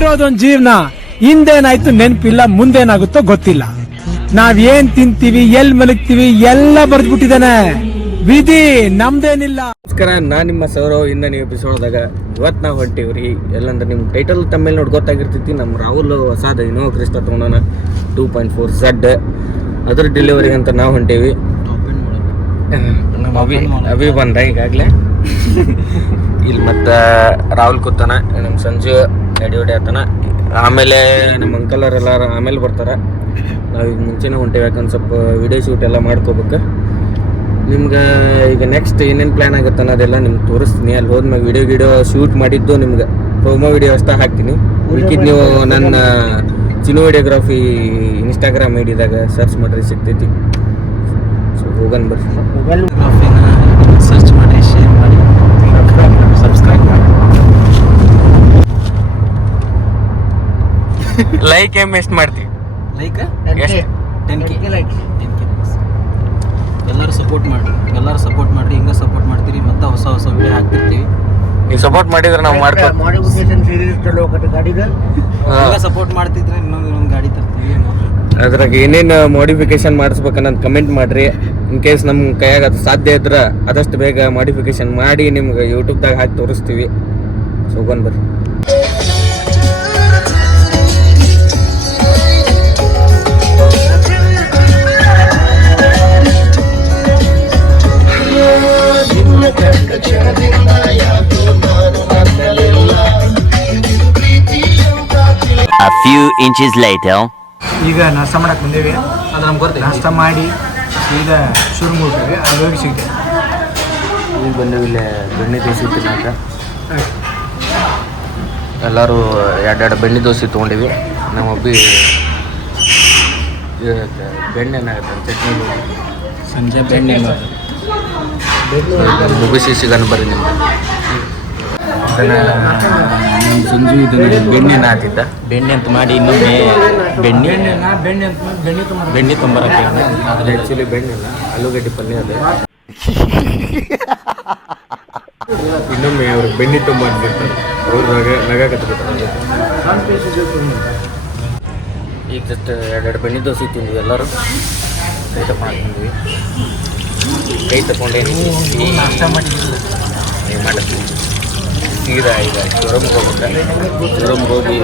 ಇರೋದೊಂದ್ ಜೀವನ, ಹಿಂದೇನಾಯ್ತು ನೆನ್ಪಿಲ್ಲ, ಮುಂದೇನಾಗುತ್ತೋ ಗೊತ್ತಿಲ್ಲ. ನಾವ್ ಏನ್ ತಿಂತೀವಿ, ಎಲ್ ಮಲಗ್ತೀವಿ ಎಲ್ಲ ಬರ್ದ್ಬಿಟ್ಟಿದಾನೆ. ವಿಧಿ ನಮ್ದೇನಿಲ್ಲ. ನಮಸ್ಕಾರ, ನಾನ್ ನಿಮ್ಮ ಸೌರವ್. ಇನ್ನ ನೀವು ಎಪಿಸೋಡ್ದಾಗ ಇವತ್ತು ನಾವು ಹೊಂಟಿವ್ರಿ ಎಲ್ಲಂದ್ರೆ ನಿಮ್ ಟೈಟಲ್ ತಮ್ಮೇಲೆ ನೋಡಿ ಗೊತ್ತಾಗಿರ್ತೈತಿ. ನಮ್ಮ ರಾಹುಲ್ ಹೊಸಾದ ಇನೋವಾ ಕ್ರಿಸ್ಟಾ ತೊಗೊಂಡಾನ 2.4Z. ಅದ್ರ ಡೆಲಿವರಿ ಅಂತ ನಾವು ಹೊಂಟೇವಿ. ನಮ್ಮ ಅಭಿ ಬಂದ ಈಗಾಗಲೇ ಇಲ್ಲಿ. ಮತ್ತು ರಾಹುಲ್ ಕೂತಾನ, ನಮ್ಮ ಸಂಜು ಗಾಡಿ ಹೊಡಿಯತ್ತಾನ. ಆಮೇಲೆ ನಮ್ಮ ಅಂಕಲರೆಲ್ಲ ಆಮೇಲೆ ಬರ್ತಾರೆ. ನಾವೀಗ ಮುಂಚೆನೇ ಹೊಂಟೇವಿ, ಯಾಕಂದ್ರೆ ಸ್ವಲ್ಪ ವಿಡಿಯೋ ಶೂಟ್ ಎಲ್ಲ ಮಾಡ್ಕೋಬೇಕು. ನಿಮ್ಗೆ ಈಗ ನೆಕ್ಸ್ಟ್ ಏನೇನು ಪ್ಲ್ಯಾನ್ ಆಗುತ್ತೆ ಅನ್ನೋದೆಲ್ಲ ನಿಮ್ಗೆ ತೋರಿಸ್ತೀನಿ. ಅಲ್ಲಿ ಹೋದ್ಮೇಲೆ ವಿಡಿಯೋ ಶೂಟ್ ಮಾಡಿದ್ದು ನಿಮ್ಗೆ ಪ್ರೊಮೋ ವಿಡಿಯೋ ಅಷ್ಟೇ ಹಾಕ್ತೀನಿ. ಉಳ್ಕಿದ್ದು ನೀವು ನನ್ನ ಚಿನ್ನು ವಿಡಿಯೋಗ್ರಾಫಿ ಇನ್ಸ್ಟಾಗ್ರಾಮ್ ಐಡಿದಾಗ ಸರ್ಚ್ ಮಾಡಿರಿ, ಸಿಗ್ತೈತಿ. ಸೊ ಹೋಗೋಣ ಬರ್ರಿ. ಸರ್ಚ್ ಮಾಡಿ, ಶೇರ್ ಮಾಡಿ, ಸಬ್ಸ್ಕ್ರೈಬ್ ಮಾಡಿ. ಲೈಕ್ ಎಷ್ಟು ಮಾಡ್ತೀವಿ? ಲೈಕ್ 10K ಎಲ್ಲರೂ ಸಪೋರ್ಟ್ ಮಾಡಿರಿ. ಹಿಂಗೆ ಸಪೋರ್ಟ್ ಮಾಡ್ತೀರಿ, ಮತ್ತೆ ಹೊಸ ವಿಡಿಯೋ ಹಾಕ್ತಿರ್ತೀವಿ. ನೀವು ಸಪೋರ್ಟ್ ಮಾಡಿದ್ರೆ ನಾವು ಸಪೋರ್ಟ್ ಮಾಡ್ತಿದ್ರೆ ಇನ್ನೊಂದು ಗಾಡಿ ತರ್ತೀವಿ. ಅದ್ರಾಗ ಏನೇನು ಮಾಡಿಫಿಕೇಶನ್ ಮಾಡಿಸ್ಬೇಕನ್ನೋದು ಕಮೆಂಟ್ ಮಾಡಿರಿ. ಇನ್ ಕೇಸ್ ನಮ್ಮ ಕೈಯಾಗ ಅದು ಸಾಧ್ಯ ಇದ್ರೆ ಆದಷ್ಟು ಬೇಗ ಮಾಡಿಫಿಕೇಶನ್ ಮಾಡಿ ನಿಮ್ಗೆ ಯೂಟ್ಯೂಬ್ದಾಗ ಹಾಕಿ ತೋರಿಸ್ತೀವಿ. ಸೊ ಹೋಗೋಣ ಬರ್ರಿ. A few inches later. ಈಗ ನಾಷ್ಟ ಮಾಡಕ್ ಬಂದೇವಿ. ಅದು ನಮ್ಗೆ ಗೊತ್ತಿಲ್ಲ. ನಾಷ್ಟ ಮಾಡಿ ಈಗ ಶುರು ಮಾಡ್ತೇವೆ. ಅಲ್ಲಿ ಹೋಗಿ ಸಿಗ್ತೇವೆ. ಈಗ ಬಂದೇವಿ ಇಲ್ಲೇ ಬೆಣ್ಣೆ ದೋಸೆ ತಿನ್ನಾಕ. ಎಲ್ಲರೂ ಎರಡೆರಡು ಬೆಣ್ಣೆ ದೋಸೆ ತೊಗೊಂಡಿವಿ. ನಮ್ಮ ಒಬ್ಬಿ ಬೆಣ್ಣೆ ಏನಾಗುತ್ತೆ ಚಟ್ನಿ ಸಂಜೆ ಬೆಣ್ಣೆ ಮುಗಿಸಿ ಸಿಗೋಣ ಬರ್ರಿ. ನಿಮ್ಗೆ ಇದನ್ನು ನಮ್ಮ ಸಂಜು ಇದನ್ನು ಬೆಣ್ಣೆನ ಹಾಕಿದ್ದ. ಬೆಣ್ಣೆ ಅಂತ ಮಾಡಿ ಇನ್ನೊಮ್ಮೆ ಬೆಣ್ಣೆ ತೊಂಬರಕ್ಕೆ. ಅದು ಆ್ಯಕ್ಚುಲಿ ಬೆಣ್ಣೆ ಅಲ್ಲ, ಆಲೂಗಡ್ಡೆ ಪಲ್ಯ ಅದೇ. ಇನ್ನೊಮ್ಮೆ ಅವ್ರಿಗೆ ಬೆಣ್ಣೆ ತೊಂಬಂದಿರ್ತಾರೆ, ಅವ್ರು ನಗಾಕತ್ಬಿಡ್ತಾರೆ. ಈಗ ಜಸ್ಟ್ ಎರಡೆರಡು ಬೆಣ್ಣೆ ದೋಸೆ ತಿಂದ್ವಿ ಎಲ್ಲರೂ. ಕೈ ತಗೊಂಡ್ವಿ. ಕೈ ತಗೊಂಡೇನಿ ನಾಷ್ಟ ಮಾಡಿದ್ದಿಲ್ಲ. ಮಾಡ್ತೀವಿ ಸೀದಾ. ಈಗ ಶೋರೂಮ್ಗೆ ಹೋಗ್ಬೇಕು. ಶೋರೂಮ್ಗೆ ಹೋಗಿ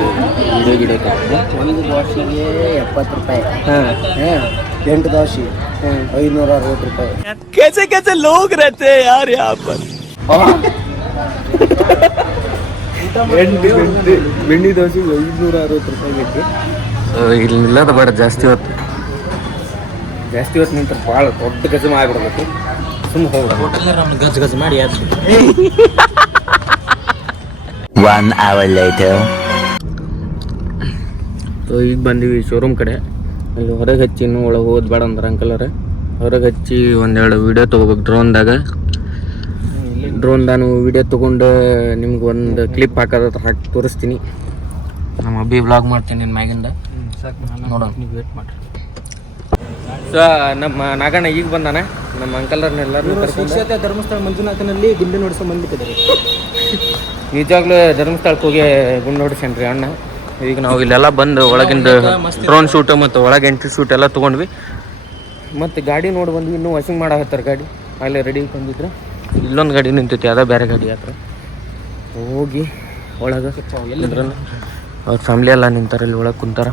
ವಿಡಿಯೋ ತಗೊಂಡು ಒಂದು ದೋಸೆಗೆ 70 ರೂಪಾಯಿ. ಹಾಂ 8 ದೋಸೆ 560 ರೂಪಾಯಿ. कैसे लोग रहते हैं यार यहाँ पर. ಬೆಣ್ಣೆ ದೋಸೆ 560 ರೂಪಾಯಿ ಬೇಕು. ಇಲ್ಲಿ ನಿಲ್ಲೋದು ಬೇಡ ಜಾಸ್ತಿ ಹೊತ್ತು ನಿಂತ ಭಾಳ ದೊಡ್ಡ ಗಜಮ ಆಗಿಬಿಡ್ಬೇಕು. ಸುಮ್ಮನೆ ಹೋಗ್ಬೇಕು. ಹೋಟೆಲ್ನಾಗ ನಮ್ಗೆ ಗಜ ಮಾಡಿ ಯಾರು. 1 hour later. ಸೊ ಈಗ ಬಂದೀವಿ ಶೋರೂಮ್ ಕಡೆ. ಅಲ್ಲಿ ಹೊರಗೆ ಹಚ್ಚಿ ಇನ್ನೂ ಒಳಗೆ ಹೋದ್ ಬೇಡ ಅಂದ್ರೆ ಅಂಕಲರ ಹೊರಗೆ ಹಚ್ಚಿ ಒಂದೆರಡು ವೀಡಿಯೋ ತೊಗೋಬೇಕು ಡ್ರೋನ್ದಾನು ವೀಡಿಯೋ ತೊಗೊಂಡು ನಿಮ್ಗೆ ಒಂದು ಕ್ಲಿಪ್ ಹಾಕಿ ತೋರಿಸ್ತೀನಿ. ನಮ್ಮ ಅಬ್ಬಿ ವ್ಲಾಗ್ ಮಾಡ್ತೀನಿ ನಿನ್ನ ಮ್ಯಾಗಿಂದ ನೋಡೋಣ. ನೀವು ವೇಟ್ ಮಾಡಿರಿ. ಸೊ ನಮ್ಮ ನಾಗಣ್ಣ ಈಗ ಬಂದಾನ. ನಮ್ಮ ಅಂಕಲರ್ನೆಲ್ಲರೂ ಶ್ರೀಕ್ಷೇತ್ರ ಧರ್ಮಸ್ಥಳ ಮಂಜುನಾಥನಲ್ಲಿ ಗುಂಡು ನೋಡಿಸೋ ಬಂದ್ಬಿಟ್ಟಿದ್ದಾರೆ. ನಿಜವಾಗ್ಲೂ ಧರ್ಮಸ್ಥಳಕ್ಕೆ ಹೋಗಿ ಗುಂಡು ನೋಡಿಸ್ಯಾನ್ರಿ ಅಣ್ಣ. ಈಗ ನಾವು ಇಲ್ಲೆಲ್ಲ ಬಂದು ಒಳಗಿಂದ ಡ್ರೋನ್ ಶೂಟ್ ಮತ್ತು ಒಳಗೆ ಎಂಟ್ರಿ ಶೂಟ್ ಎಲ್ಲ ತೊಗೊಂಡ್ವಿ. ಮತ್ತು ಗಾಡಿ ನೋಡಿ ಬಂದ್ವಿ. ಇನ್ನೂ ವಾಷಿಂಗ್ ಮಾಡಕತ್ತಾರೆ ಗಾಡಿ. ಅಲ್ಲೇ ರೆಡಿ ಬಂದಿದ್ರೆ ಇಲ್ಲೊಂದು ಗಾಡಿ ನಿಂತೈತಿ, ಅದ ಬೇರೆ ಗಾಡಿ ಹತ್ರ ಹೋಗಿ ಒಳಗೆ ಎಲ್ಲಿದ್ರ ಅವ್ರ ಫ್ಯಾಮ್ಲಿ ಎಲ್ಲ ನಿಂತಾರೆ. ಇಲ್ಲಿ ಒಳಗೆ ಕುಂತಾರ.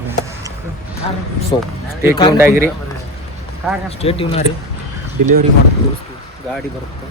ಸೊ ಸ್ಟೇ ಟ್ಯೂನ್ಡ್ ಆಗಿರಿ. ಡೆಲಿವರಿ ಮಾಡೋದು ತೋರಿಸ್ತೀವಿ. ಗಾಡಿ ಬರುತ್ತೆ.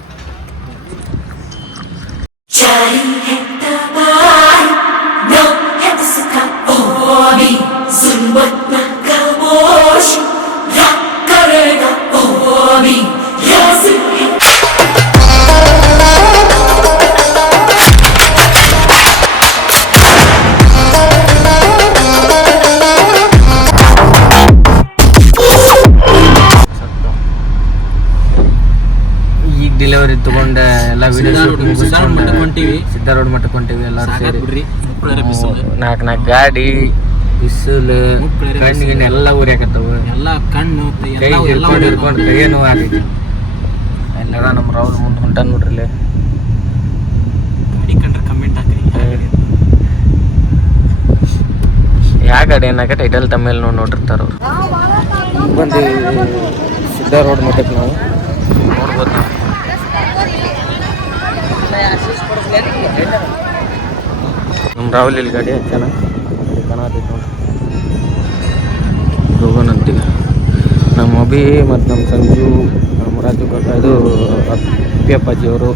ಈಗ ಡೆಲಿವರಿ ತೊಗೊಂಡು ಎಲ್ಲ ವಿಡಿಯೋ ಸಿದ್ಧಾರೂಢ ಮಠಕ್ಕೆ ಹೊಂಟೀವಿ ಎಲ್ಲರೂ ಸೇರಿ. ಬಿಸಿಲು 4 ಗಾಡಿ, ಬಿಸಿಲು, ಕಣ್ಣಿಗೆ ಎಲ್ಲ ಉರಿಯಾಕತ್ತವ. ಎಲ್ಲ ಕಣ್ಣು ಕೈ ಹಿಡ್ಕೊಂಡು ಕೈಯೇ ನೋವು ಆಗೈತಿ. ಎಲ್ಲರ ನಮ್ಮ ರಾಹುಲ್ ಮುಂದೆ ಹೊಂಟ ನೋಡ್ರಿ. ಗಾಡಿ ಕಂಡ್ರೆ ಕಮೆಂಟ್ ಹಾಕಿ. ಯಾವ ಗಾಡಿ ಅನ್ನಕ್ಕೆ ಟೈಟಲ್ ತಮ್ಮೇಲೆ ನೋಡಿರ್ತಾರ ಅವ್ರು. ಬಂದು ಸಿದ್ಧ ರೋಡ್ ಮಟ್ಟಕ್ಕೆ ನಾವು ನೋಡ್ಬೋದು ನಾವು. ನಮ್ಮ ರಾಹುಲ್ ಇಲ್ಲಿ ಗಾಡಿ ಹಚ್ಚಾನ ಕಾಣತೈತೆ ನೋಡಿ. ಹೋಗೋಣಂತೀಗ ನಮ್ಮ ಅಭಿ ಮತ್ತು ನಮ್ಮ ಸಂಜು, ನಮ್ಮ ರಾಜು ಕಾಕ, ಇದು ಅಪ್ಪಿಯಪ್ಪಾಜಿಯವರು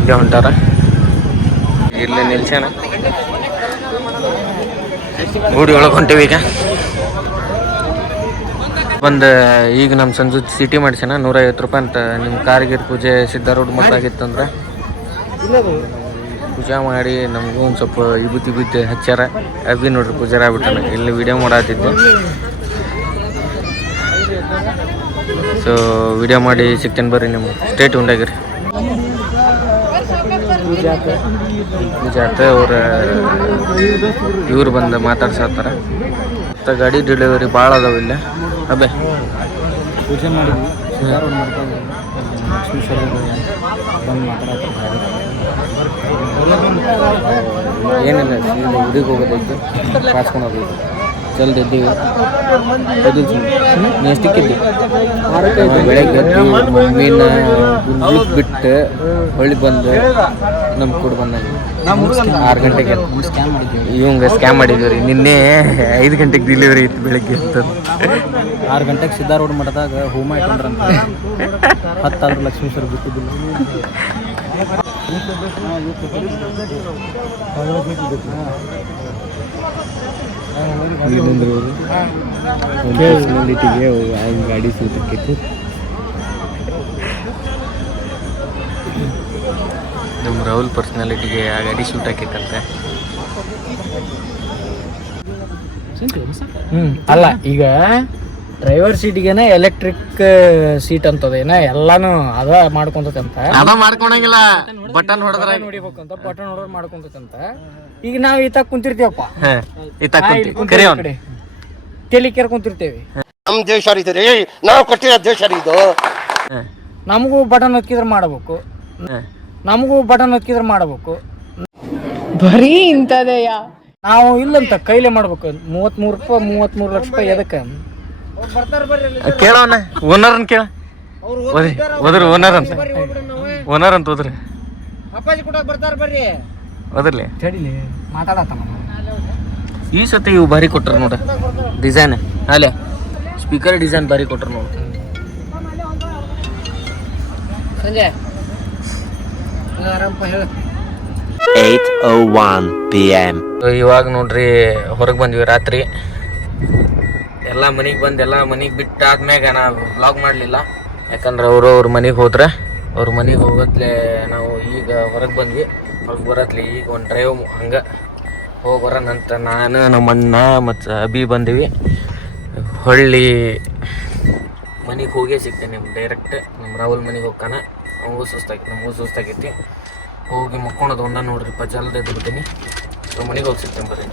ಇಲ್ಲೇ ಹೊಂಟಾರ. ಇಲ್ಲೇ ನಿಲ್ಸ್ಯಾನ. ಗೂಡಿ ಒಳಗೆ ಹೊಂಟೀವಿ ಈಗ. ಒಂದು ಈಗ ನಮ್ಮ ಸಂಜು ಸಿಟಿ ಮಾಡಿಸ್ಯಾನ 150 ರೂಪಾಯಿ ಅಂತ. ನಿಮ್ಮ ಕಾರ್ಗಿರ್ ಪೂಜೆ ಸಿದ್ಧ ರೋಡ್ ಮಟ್ಟಾಗಿತ್ತಂದ್ರೆ ಪೂಜೆ ಮಾಡಿ ನಮಗೂ ಒಂದು ಸ್ವಲ್ಪ ವಿಭೂತಿ ಹಚ್ಚಾರ. ಅಭಿ ನೋಡ್ರಿ ಪೂಜಾರ ಆಗ್ಬಿಟ್ಟಾನ. ಇಲ್ಲಿ ವಿಡಿಯೋ ಮಾಡತ್ತಿದ್ದೆ. ಸೊ ವಿಡಿಯೋ ಮಾಡಿ ಸಿಗ್ತೇನೆ ಬರ್ರಿ. ನಿಮ್ಮ ಸ್ಟೇಟ್ ಉಂಡಾಗಿರಿ. ಪೂಜೆ ಆತ ಅವ್ರ ಇವ್ರು ಬಂದು ಮಾತಾಡ್ಸತ್ತಾರ. ಮತ್ತು ಗಾಡಿ ಡೆಲಿವರಿ ಭಾಳ ಅದಾವ ಇಲ್ಲ. ಅಬ್ಬೆ ಪೂಜೆ ಮಾಡಿದ್ವಿ, ಲಕ್ಷ್ಮೀಶ್ವರ ಬಂದು ಮಾತಾಡತ್ತಾರೆ. ಏನಿಲ್ಲ, ಹುಡುಗಿ ಹೋಗೋದೈತಿ, ಕಾಸ್ಕೊಂಡು ಹೋಗೈತಿ. ಜಲ್ದಿ ಎದ್ದೀವಿ. ನೀ ಎಷ್ಟಕ್ಕಿದ್ದಿ? ಬೆಳಗ್ಗೆ ಎದ್ದು ಮೀನ ಬಿಟ್ಟು ಹೊಳ್ಳಿ ಬಂದು ನಮ್ಮ ಕೂಡ ಬಂದಾಗ 6 ಗಂಟೆಗೆ ಸ್ಕ್ಯಾನ್ ಮಾಡಿದ್ವಿ. ಇವಂಗೆ ಸ್ಕ್ಯಾಮ್ ಮಾಡಿದ್ವಿ ರೀ. ನಿನ್ನೆ 5 ಗಂಟೆಗೆ ಡೆಲಿವರಿ ಇತ್ತು ಬೆಳಗ್ಗೆ ಅಂತ. 6 ಗಂಟೆಗೆ ಸಿದ್ಧ ರೋಡ್ ಮಠದಾಗ ಹೋಮ ಇಟ್ಕೊಂಡ್ರಂತ. 10 ಲಕ್ಷ್ಮೀಶ್ವರ ಬಿಟ್ಟಿದ್ದಿಲ್ಲ. ಗಾಡಿ ಸೂಟಕ್ಕೆ ನಮ್ಮ ರಾಹುಲ್ ಪರ್ಸ್ನಾಲಿಟಿಗೆ ಆ ಗಾಡಿ ಶೂಟ್ ಹಾಕೈತಂತೆ. ಅಲ್ಲ ಈಗ ಡ್ರೈವರ್ ಸೀಟಿಗೆನ ಎಲೆಕ್ಟ್ರಿಕ್ ಸೀಟ್ ಅಂತದೇನ ಎಲ್ಲಾನು ಅದ ಮಾಡ್ಕೊಂತಂತ. ಅದ ಮಾಡ್ಕೊಳಂಗಿಲ್ಲ, ಬಟನ್ ಹೊಡೆದ್ರ ನೋಡಿಬೇಕಂತ ಬಟನ್ ಹೊಡೆದ್ ಮಾಡ್ಕೊಂತಂತ. ಈಗ ನಾವ್ ಈತ ಕುಂತಿರ್ತೀವಪ್ಪ, ತಲೆ ಕೇರ್ ಕುಂತಿರ್ತೇವಿ. ನಮ್ಮ ದೇಶ ರೀ, ನಾವು ಕಟ್ಟಿರೋ ದೇಶ ಇದು. ನಮಗೂ ಬಟನ್ ಒತ್ತಿದ್ರೆ ಮಾಡಬೇಕು, ನಮಗೂ ಬಟನ್ ಒತ್ತಿದ್ರೆ ಮಾಡಬೇಕು. ಬರೀ ಇಂಥದೆಯಾ? ನಾವು ಇಲ್ಲಂತ ಕೈಲೇ ಮಾಡ್ಬೇಕು. 33 ಲಕ್ಷ ರೂಪಾಯಿ ಎದಕ್ಕೆ? ಕೇಳೋಣ, ಓನರ್ನ ಕೇಳ. ಓದ್ರಿ ಓನರ್ ಅಂತ, ಓನರ್ ಅಂತ ಓದ್ರಿ. ಅಪ್ಪಾಜಿ ಕೂಡ ಬರ್ತಾರ ಬರ್ರಿ. ಓದ್ರಲಿ ಚಡಿಲಿ ಮಾತಾಡತ್ತ. ಈ ಸತಿ ಇವು ಭಾರಿ ಕೊಟ್ರ ನೋಡ ಡಿಸೈನ್. ಅಲ್ಲೇ ಸ್ಪೀಕರ್ ಡಿಸೈನ್ ಭಾರಿ ಕೊಟ್ರ ನೋಡ. ಸಂಜೆ ಆರಾಮಪ್ಪ ಹೇಳು. 8:01 p.m. ಇವಾಗ ನೋಡ್ರಿ ಹೊರಗೆ ಬಂದ್ವಿ ರಾತ್ರಿ. ಎಲ್ಲ ಮನೆಗೆ ಬಂದು ಎಲ್ಲ ಮನೆಗೆ ಬಿಟ್ಟಾದ್ಮ್ಯಾಗ ನಾವು ವ್ಲಾಗ್ ಮಾಡಲಿಲ್ಲ. ಯಾಕಂದ್ರೆ ಅವ್ರ ಮನೆಗೆ ಹೋದ್ರೆ ಅವ್ರ ಮನೆಗೆ ಹೋಗತ್ಲೆ ನಾವು ಈಗ ಹೊರಗೆ ಬಂದ್ವಿ. ಹೊರಗೆ ಬರತ್ಲಿ ಈಗ ಒಂದು ಡ್ರೈವ್ ಹಂಗೆ ಹೋಗಿ ಬರೋಣಂತ ನಾನು ನಮ್ಮ ಅಣ್ಣ ಮತ್ತು ಅಭಿ ಬಂದೀವಿ. ಹೊಳ್ಳಿ ಮನೆಗೆ ಹೋಗೇ ಸಿಗ್ತೇನೆ ನಿಮ್ಗೆ ಡೈರೆಕ್ಟ್. ನಮ್ಮ ರಾಹುಲ್ ಮನೆಗೆ ಹೋಗ್ತಾನ. ನಮಗೂ ಸುಸ್ತಾಗೈತಿ. ಹೋಗಿ ಮಕ್ಕೊಳೋದು ಒಂದ ನೋಡ್ರಿಪ್ಪ, ಜಲ್ದಿ ಎದ್ದು ಬಿಡ್ತೀನಿ. ಸೊ ಮನೆಗೆ ಹೋಗಿ ಸಿಗ್ತೇನೆ ಬರ್ರಿ.